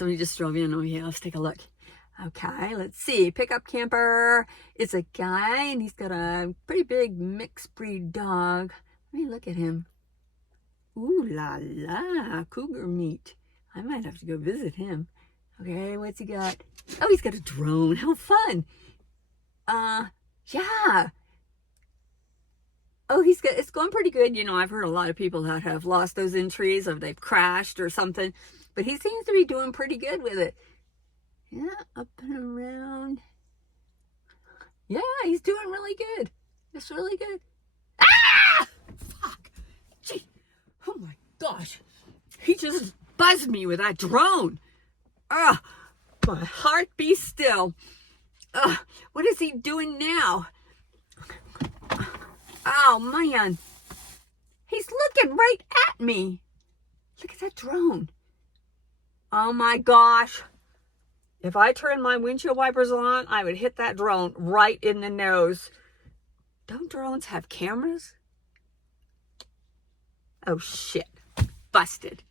somebody just drove in. Oh yeah, let's take a look. Okay, let's see. Pickup camper. It's a guy, and he's got a pretty big mixed breed dog. Let me look at him. Ooh la la, cougar meat. I might have to go visit him. Okay, what's he got? Oh, he's got a drone. How fun. Yeah. Oh, it's going pretty good. You know, I've heard a lot of people that have lost those entries or they've crashed or something, but he seems to be doing pretty good with it. Yeah, up and around. Yeah, he's doing really good. It's really good. Ah! Fuck. Gee. Oh my gosh. He just buzzed me with that drone. Ah, my heart be still. What is he doing now? Oh man. He's looking right at me. Look at that drone. Oh my gosh. If I turned my windshield wipers on, I would hit that drone right in the nose. Don't drones have cameras? Oh shit. Busted.